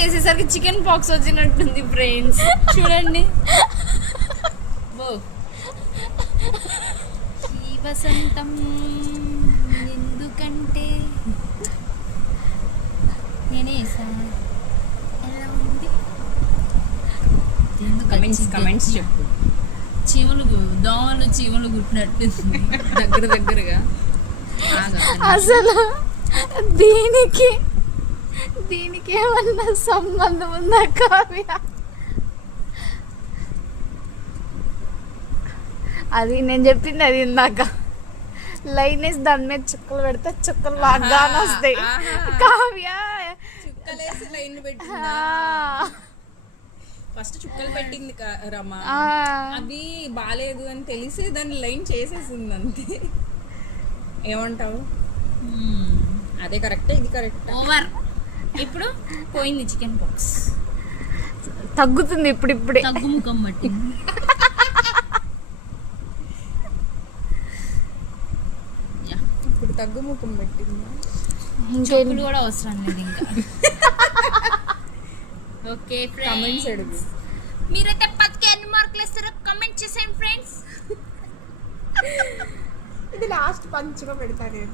వేసేసరికి chicken pox వచ్చినట్టుంది friends, చూడండి. ఈ వసంతం ఎందుకంటే నేనే ఎలా ఉంది? కమెంట్స్ చెప్పు. దోమలు చీమలు కుట్టినట్టుంది దగ్గరగా. అసలు దీనికి ఏమన్నా సంబంధం ఉందా కావ్య? అది నేను చెప్పింది అది ఇందాక. లైన్ వేసి దాని మీద చుక్కలు పెడితే చుక్కలు బాగా వస్తాయి. కావ్య ఫస్ట్ చుక్కలు పెట్టింది రమ, అది బాలేదు అని తెలిసి దాన్ని లైన్ చేసేసింది అంతే. ఏమంటావు? అదే కరెక్ట్, ఇది కరెక్ట్. ఓవర్. ఇప్పుడు పోయింది చికెన్ పాక్స్, తగ్గుతుంది ఇప్పుడిప్పుడే. తగ్గుముఖం పట్టింది. ఇప్పుడు తగ్గుముఖం పెట్టింది. చెప్పులు కూడా అవసరం లేదు ఇంకా. ఓకే కమెంట్స్ అడుగు. మీరైతే 10కి ఎన్ని మార్కులు ఇస్తారో కమెంట్ చేసేయండి ఫ్రెండ్స్. ఇది లాస్ట్ పంచుగా పెడతా నేను.